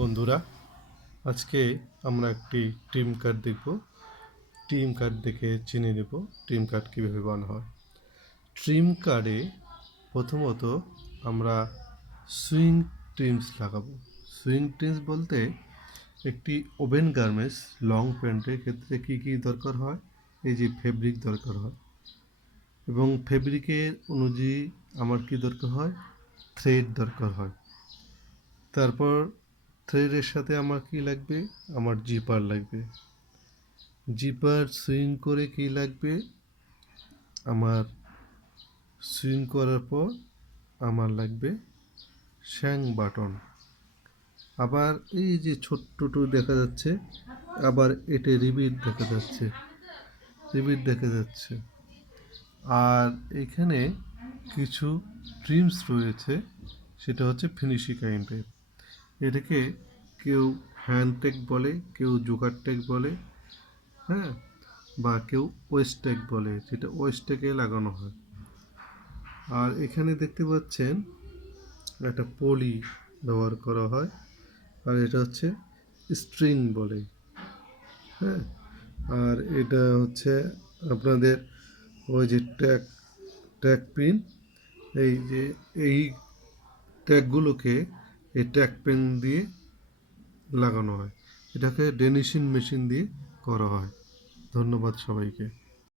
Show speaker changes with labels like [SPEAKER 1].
[SPEAKER 1] বন্ধুরা, আজকে আমরা একটি টিম কার্ড দেখব। টিম কার্ড দেখে চিনে নেব টিম কার্ড কীভাবে বানানো হয়। ট্রিম কার্ডে প্রথমত আমরা সুইং ট্রিমস লাগাবো। সুইং ট্রিমস বলতে একটি ওভেন গার্মেন্টস, লং প্যান্টের ক্ষেত্রে কী কী দরকার হয়? এই যে ফেব্রিক দরকার হয়। এবং ফেব্রিকের অনুযায়ী আমার কি দরকার হয়? থ্রেড দরকার হয়। তারপর থ্রেডের সাথে আমার কি লাগবে? আমার জিপার লাগবে। জিপার সুইং করে কি লাগবে? আমার সুইং করার পর আমার লাগবে শ্যাং বাটন। আবার এই যে ছোট্টটু দেখা যাচ্ছে, আবার এটে রিবিট দেখা যাচ্ছে, রিবিট দেখা যাচ্ছে। আর এখানে কিছু ড্রিমস রয়েছে, সেটা হচ্ছে ফিনিশি কাইন্ডের। এটাকে কেউ হ্যান্ড টেক বলে, কেউ জোকার টেক বলে হ্যাঁ? বা কেউ ওয়েস্ট টেক বলে, যেটা ওয়েস্ট টেকে লাগানো হয়। আর এখানে দেখতে পাচ্ছেন, একটা পলি ব্যবহার করা হয়, আর এটা হচ্ছে স্ট্রিং বলে হ্যাঁ? আর এটা হচ্ছে আপনাদের ওই যে ট্যাগ ট্যাগ পিন এই যে এই ট্যাগগুলোকে এই ট্যাক পেন দিয়ে লাগানো হয়। এটাকে ডেনিশিং মেশিন দিয়ে করা হয়। ধন্যবাদ সবাইকে।